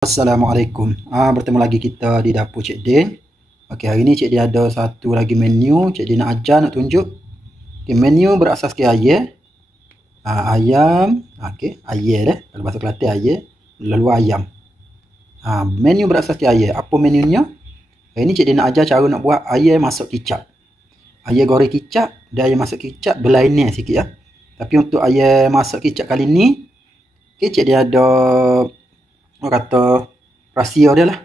Assalamualaikum. Bertemu lagi kita di dapur Cik Din. Okey, hari ni Cik Din ada satu lagi menu. Cik Din nak ajar, nak tunjuk. Okey, menu berasaskan ayam. Ayam, okey, ayam dah. Kalau bahasa Kelantan ayam, lalu ayam. Menu berasaskan ayam. Apa menunya? Hari ni Cik Din nak ajar cara nak buat ayam masuk kicap. Ayam goreng kicap dan ayam masuk kicap berlainan sikit ya. Tapi untuk ayam masuk kicap kali ni, okey, Cik Din ada orang kata rahsia dia lah.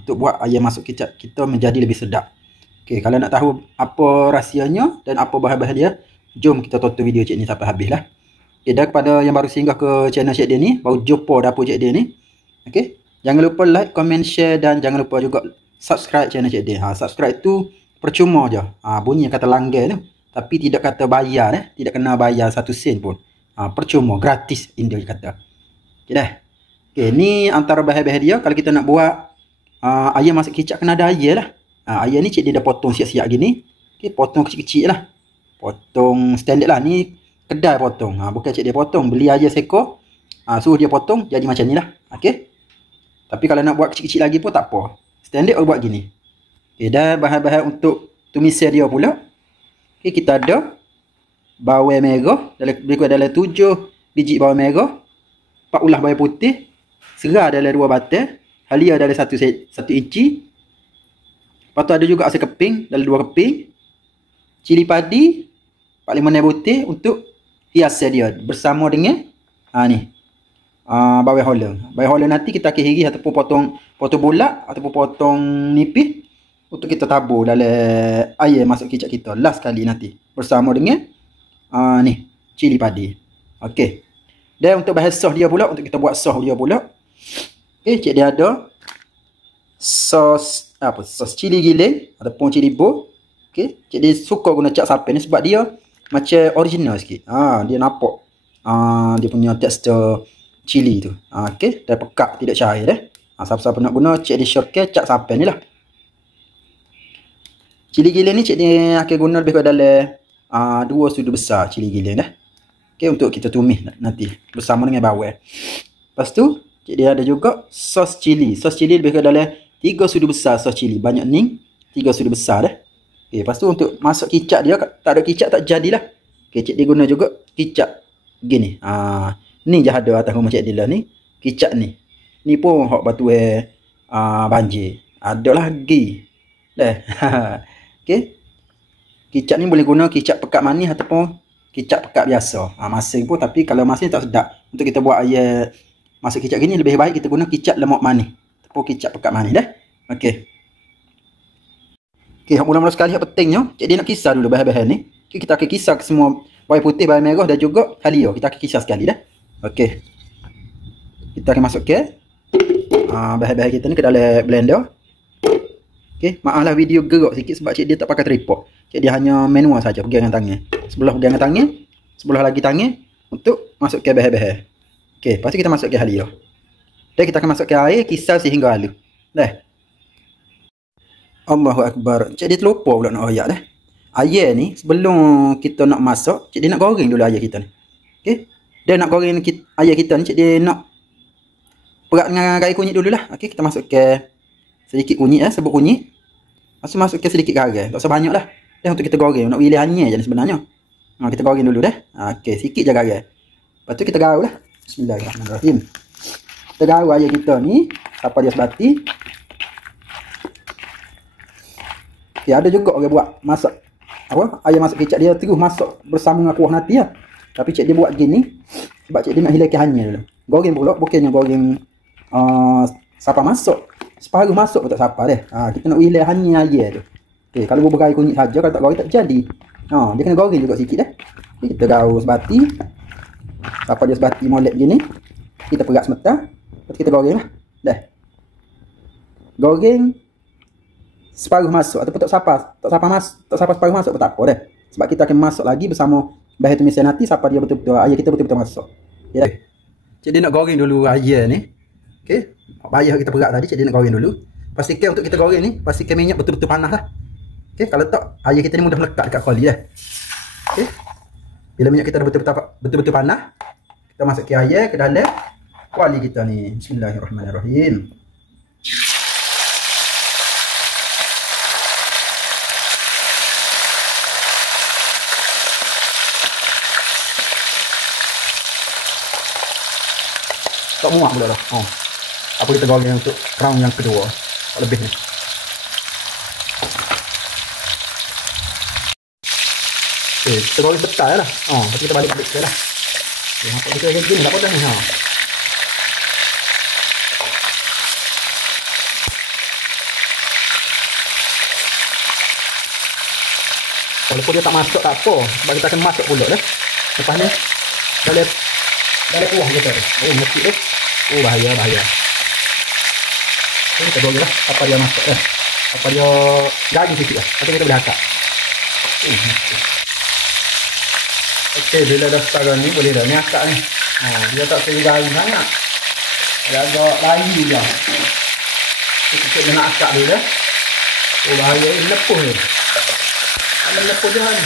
Untuk buat ayam masuk kicap kita menjadi lebih sedap. Okey, kalau nak tahu apa rahsianya dan apa bahan-bahan dia, jom kita tonton video Cik ni sampai habis lah. Okey, dan kepada yang baru singgah ke channel Cik Din ni, baru jumpa dapur Cik Din ni. Okey, jangan lupa like, comment, share dan jangan lupa juga subscribe channel Cik Din. Subscribe tu percuma je. Bunyi kata langgar tu, tapi tidak kata bayar tidak kena bayar 1 sen pun. Percuma, gratis India kata. Okey dah. Okay, ni antara bahan-bahan dia. Kalau kita nak buat ayam masak kicap, kena ada ayam lah. Ayam ni Cik Din dah potong siap-siap gini. Okay, potong kecil-kecil lah. Potong standard lah. Ni kedai potong. Bukan Cik Din potong. Beli ayam seekor. Suruh dia potong. Jadi macam ni lah. Okay. Tapi kalau nak buat kecil-kecil lagi pun tak apa. Standard orang buat gini. Okay, dan bahan-bahan untuk tumisan dia pula. Okay, kita ada bawang merah. Berikut dalam 7 biji bawang merah. 4 ulah bawang putih. Serai dalam 2 batang, halia dalam 1 inci. Lepas tu ada juga asam keping dalam 2 keping. Cili padi 4-5 butir untuk hiasan dia bersama dengan ni. Bawang holland. Bawang holland nanti kita akan iris ataupun potong bulat ataupun potong nipis untuk kita tabur dalam ayam masuk kicap kita last kali nanti bersama dengan ni cili padi. Okey. Dan untuk bahan sos dia pula, untuk kita buat sos dia pula. Okey, Cik dia ada sos sos cili giling ataupun cili bol. Okey, Cik dia suka guna cap sapi ni sebab dia macam original sikit. Dia nampak dia punya tekstur cili tu. Okey, dah pekat, tidak cair dah. Siapa-siapa nak guna, Cik dia shortcut cap sapi ni lah. Cili giling ni Cik dia akan guna lebih kurang dalam 2 sudu besar cili giling dah. Okey, untuk kita tumis nanti bersama dengan bawang. Lepas tu Cik dia ada juga sos cili. Sos cili lebih kurang dalam 3 sudu besar sos cili. Banyak ni 3 sudu besar dah. Okey, lepas tu untuk masuk kicap dia, tak ada kicap tak jadilah. Okey, Cik dia guna juga kicap gini. Ni je ada atas rumah Cik dia lah ni. Kicap ni. Ni pun hak batu banjir. Ada lagi. Dah. Okey. Kicap ni boleh guna kicap pekat manis ataupun kicap pekat biasa. Masing pun, tapi kalau masing tak sedap. Untuk kita buat ayam masuk kicap gini, lebih baik kita guna kicap lemak manis ataupun kicap pekat manis dah. Okey. Okey, mula-mula sekali yang pentingnya, Cik dia nak kisar dulu bahan-bahan ni. Okay, kita akan kisar semua bawang putih, bawang merah dan juga halia. Kita akan kisar sekali dah. Okey. Kita akan masukkan bahan-bahan kita ni ke dalam blender. Okey, maaflah video gerak sikit sebab Cik dia tak pakai tripod. Cik dia hanya manual saja, pegang dengan tangan. Sebelah pegang dengan tangan, sebelah lagi tangan untuk masukkan bahan-bahan. Okey, lepas tu kita masukkan halia. Dan kita akan masukkan air kisar sehingga halus. Dah. Allahu Akbar. Cik dia terlupa pula nak ayak dah. Ayam ni sebelum kita nak masak, Cik dia nak goreng dulu ayam kita ni. Okey. Dan nak goreng ayam kita ni, Cik dia nak perak dengan air kunyit dululah. Okey, kita masukkan sedikit kunyit sebut kunyit. Lepas tu masukkan sedikit garam. Tak usah banyak lah. Dan untuk kita goreng, nak pilih hanya je ni sebenarnya. Kita goreng dulu dah. Okey, sikit je garam. Lepas tu kita garau lah. Bismillahirrahmanirrahim. Kita garau ayam kita ni sampai dia sebati. Okey, ada juga orang buat masak ayam masak kicap dia terus masak bersama dengan kuah nanti lah. Tapi Cik dia buat gini sebab Cik dia nak hilangkan hanya dulu. Goreng pula bukannya goreng siapa masuk. Separuh masuk pun tak siapa dah. Kita nak hilang hanya ayam tu. Okey, kalau berberai kunyit saja, kalau tak goreng tak jadi. Dia kena goreng juga sikit dah. Okay, kita garau sebati. Sampai dia sebati molek gini, kita perak sebentar. Lepas kita goreng lah. Dah. Goreng separuh masuk ataupun tak sampai separuh masuk pun tak apa dah. Sebab kita akan masak lagi bersama bahan tumisan nanti sampai dia betul-betul ayam kita betul-betul masuk. Ya dah. Cik dia nak goreng dulu ayam ni. Okey. Bayar kita perak tadi, Cik dia nak goreng dulu. Pastikan untuk kita goreng ni, pastikan minyak betul-betul panas lah. Okey, kalau tak ayam kita ni mudah melekat dekat kuali dah. Okey. Bila minyak kita dah betul-betul panas, kita masukkan ayam ke dalam kuali kita ni. Bismillahirrahmanirrahim. tak muak pula dah. Apa kita goreng untuk round yang kedua. Tak lebih ni. Okey, kita goreng betul lah. Lepas kita balik sikit lah. Okey, nampak kita macam gini tak apa dah ni. Walaupun dia tak masuk tak apa, sebab kita akan masuk pula dah. Lepas ni dah kuah kita tu. Mesti tu. Bahaya. Kita goreng lah apa dia masuk dah. Apa dia garing sikit lah. Lepas kita boleh angkat. Okey, bila dah setara ni boleh dah ni akak ni. Dia tak terlalu garing sangat. Dia agak layu je. Kita nak akak dulu dah. Bahaya ni lepuh ni. Alam lepuh je ni.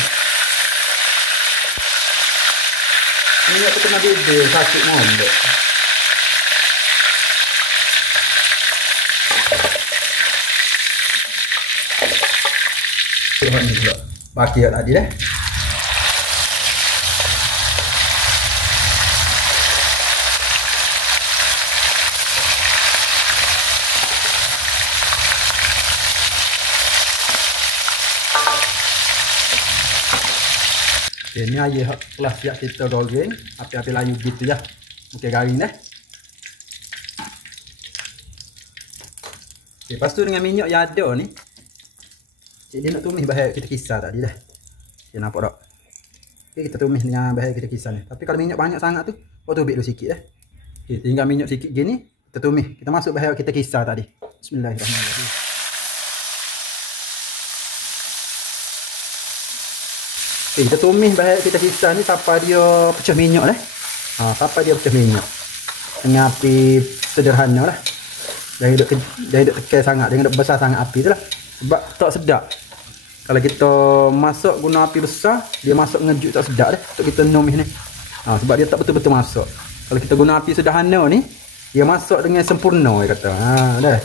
Minyak tu kena beda sakit mondok. Tengok ni pula. Baki tadi dah. Okay, ni ayah telah siap kita goreng. Api-api layu gitu je. Okey, garing dah. Okay, lepas tu dengan minyak yang ada ni, cik dia nak tumis bahan kita kisar tadi dah. Okay, nampak tak? Okay, kita tumis dengan bahan kita kisar ni. Tapi kalau minyak banyak sangat tu, kau tubik dulu sikit dah. Okay, tinggal minyak sikit gini, kita tumis. Kita masuk bahan kita kisar tadi. Bismillahirrahmanirrahim. Okay, kita tumis bahan kita kisar ni sampai dia pecah minyak dah. Sampai dia pecah minyak. Dengan api sederhana lah. Jangan duduk tekan sangat, jangan duduk besar sangat api tu lah. Sebab tak sedap. Kalau kita masak guna api besar, dia masak ngejuk tak sedap dah. Untuk kita numis ni. Sebab dia tak betul-betul masak. Kalau kita guna api sederhana ni, dia masak dengan sempurna dia kata. Dah.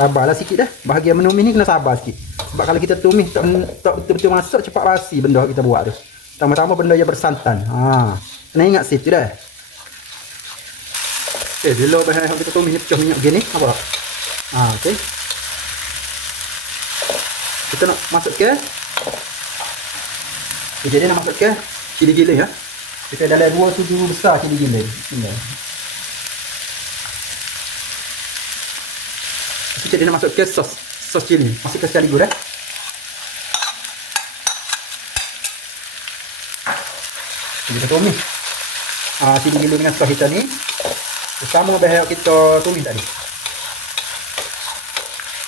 Sabarlah sikit dah. Bahagian menumis ni kena sabar sikit. Sebab kalau kita tumis tak betul-betul masak, cepat basi benda kita buat tu. Tambah-tambah benda yang bersantan. Kena ingat situ dah. Okey, bila bahan kita tumis ni pecah minyak gini, apa? Okey. Kita nak masuk ke. Okay, jadi nak masuk ke cili giling ya. Kita dalam 2 sudu besar cili giling. Bismillah. Jadi nak masuk ke sos cili. Masuk ke sekali gula. Kita tumis. Cili giling dengan sos kita ni bersama bahan kita tumis tadi.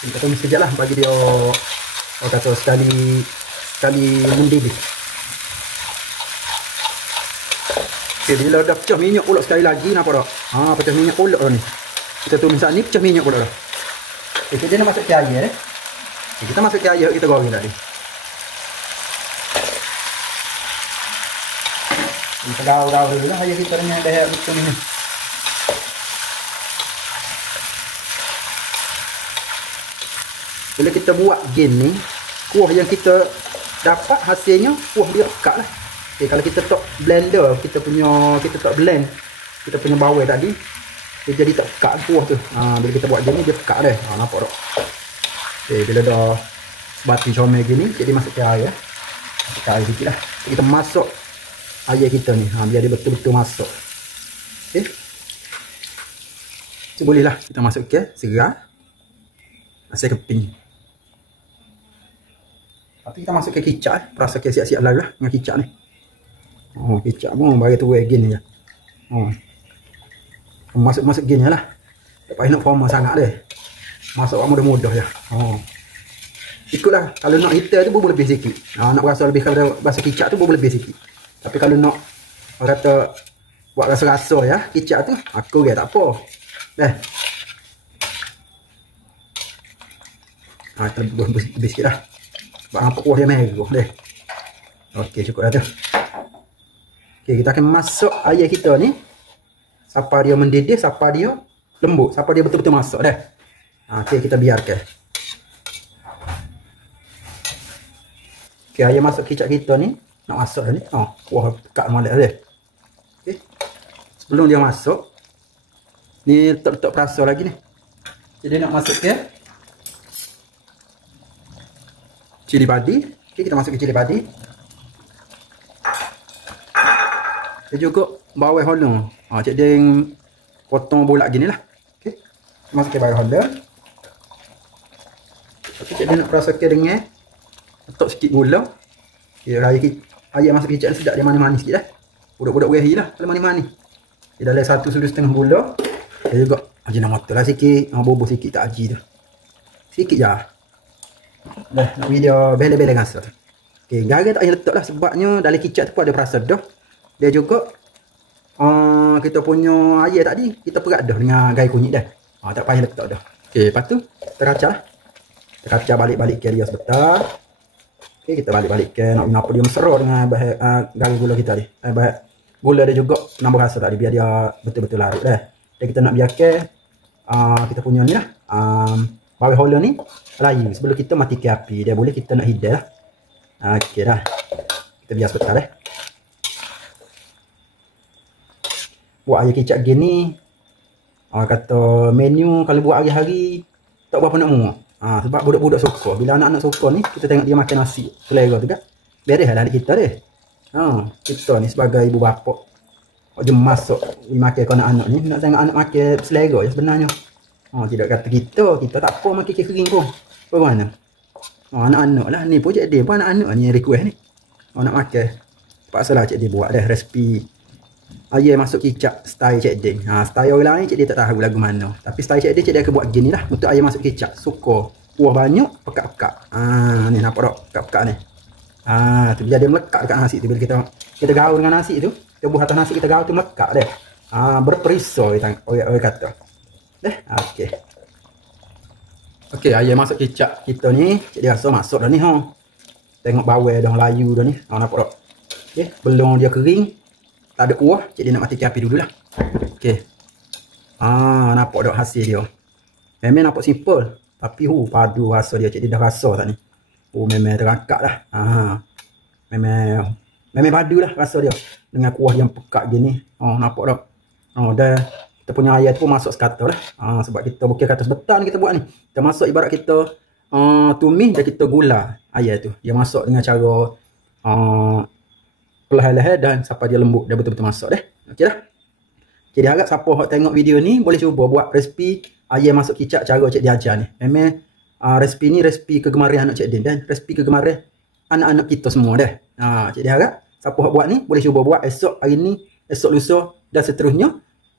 Kita tumis sekejap lah bagi dia orang kata sekali mendidih. Okay, bila dah pecah minyak pula sekali lagi, nampak tak? Pecah minyak pula dah ni. Kita tumis saat ni pecah minyak pula dah. Okay, kita nak masuk ke air eh. Okay, kita masuk ke air kita goreng tadi. Kita gaul-gaul dulu lah air kita dengan dah betul ni. Bila kita buat gini, kuah yang kita dapat hasilnya kuah dia pekat lah. Okay, kalau kita tak blender, kita tak blend kita punya bawang tadi, dia jadi tak pekat kuah tu. Bila kita buat gini dia pekat dah. Nampak tak? Okay, bila dah bati comel gini, jadi masuk ke air. Masuk ke air sikit lah. Kita masuk air kita ni, biar dia betul-betul masuk. Okay. So, boleh lah kita masuk ke segar. Asyik keping. Tapi kita masuk ke kicap, perasa ke siap-siap lah dengan kicap ni. Kicap pun bagi tu gini je. Masuk gini lah. Tak payah nak formal sangat deh. Masuk mudah-mudah je. Ikutlah. Kalau nak hitam tu boleh lebih sikit. Nak rasa lebih kalau rasa kicap tu boleh lebih sikit. Tapi kalau nak orang kata buat rasa-rasa ya, kicap tu aku dia tak apa. Dah. Kita lebih sikit lah. Sebab nampak kuah dia merah deh. Okey, cukup dah tu. Okey, kita akan masuk air kita ni sampai dia mendidih, sampai dia lembut, sampai dia betul-betul masuk dah. Okey, kita biarkan. Okey, air masuk kicap kita ni nak masuk dah ni. Kuah pekat molek dah. Okey. Sebelum dia masuk, Ni letak-letak perasa lagi ni. Jadi nak masuk ke cili padi. Okey, kita masuk ke cili padi. Dan juga bawang holong. Cik Din potong bulat gini lah. Okey. Masuk ke bawang holong. Okey, Cik Din nak perasakan dengan letak sikit gula. Okey, ayam masuk kicap sedap dia manis-manis sikit dah. Budak-budak wehi lah kalau manis-manis. Dia dalam 1 sudu setengah gula. Dan juga ajinomoto lah sikit. Bobo sikit tak aji tu. Sikit je. Dah nak video bela-bela rasa tu. Okey, garam tak payah letak lah sebabnya dalam kicap tu pun ada perasa dah. Dia juga kita punya ayam tadi kita perat dah dengan garam kunyit dah. Tak payah letak dah. Okey, lepas tu kita kacau lah. Kita kacau balik-balik ke dia sebentar. Okey, kita balik-balik ke nak apa dia mesra dengan garam gula kita ni. Gula dia juga nambah rasa tadi biar dia betul-betul larut dah. Dan kita nak biarkan kita punya ni lah. Bawang holong ni layu sebelum kita matikan api. Dia boleh kita nak hidang lah. Okey dah. Kita biar sebentar dah. Buat ayam kicap gini kata menu kalau buat hari-hari tak berapa nak muak. Sebab budak-budak suka. Bila anak-anak suka ni kita tengok dia makan nasi selera tu kan. Beres lah kita deh. Kita ni sebagai ibu bapa jemas sok makan kau anak-anak ni nak tengok anak makan selera je sebenarnya. Tidak kata kita tak apa makan kering pun. Bagaimana? Anak-anak lah ni pun Cik Din pun anak-anak ni request ni. Nak makan. Terpaksalah Cik Din buat dah resipi ayam masuk kicap style Cik Din. Style orang lain Cik Din tak tahu lagu mana. Tapi style Cik Din Cik Din akan buat gini lah untuk ayam masuk kicap. Suka kuah banyak, pekat-pekat. Ni nampak tak pekat-pekat ni. Tu biar dia melekat dekat nasi tu. Bila kita gaul dengan nasi tu, kita buat atas nasi kita gaul tu melekat dia. Berperisau orang kata. Okey. Okey, ayam masuk kicap kita ni, Cik Din rasa masuk dah ni Tengok bawang dah layu dah ni. Nampak tak? Okey, belum dia kering, tak ada kuah, Cik Din nak matikan api dululah. Okey. Nampak tak hasil dia. Memang nampak simple, tapi padu rasa dia. Cik Din dah rasa tak ni. Memang terangkat lah. Memang padu lah rasa dia. Dengan kuah yang pekat gini. Nampak tak? Dah kita punya ayam tu masuk sekata lah. Sebab kita bukan kata sebentar ni kita buat ni. Kita masuk ibarat kita tumis dan kita gula ayam tu. Dia masuk dengan cara perlahan-lahan dan sampai dia lembut. Dia betul-betul masuk dah. Okey dah. Jadi harap siapa yang tengok video ni boleh cuba buat resipi ayam masuk kicap cara Cik Din ajar ni. Memang resipi ni resipi kegemaran anak Cik Din dan resipi kegemaran anak-anak kita semua dah. Cik Din harap siapa yang buat ni boleh cuba buat esok hari ni, esok lusa dan seterusnya.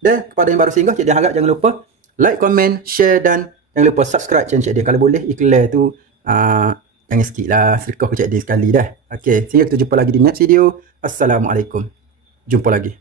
Dan kepada yang baru singgah, Cik Din harap jangan lupa like, komen, share dan jangan lupa subscribe channel Cik Din. Kalau boleh iklan tu jangan sikit lah, sedekah ke Cik Din sekali dah. Okey, sehingga kita jumpa lagi di next video. Assalamualaikum. Jumpa lagi.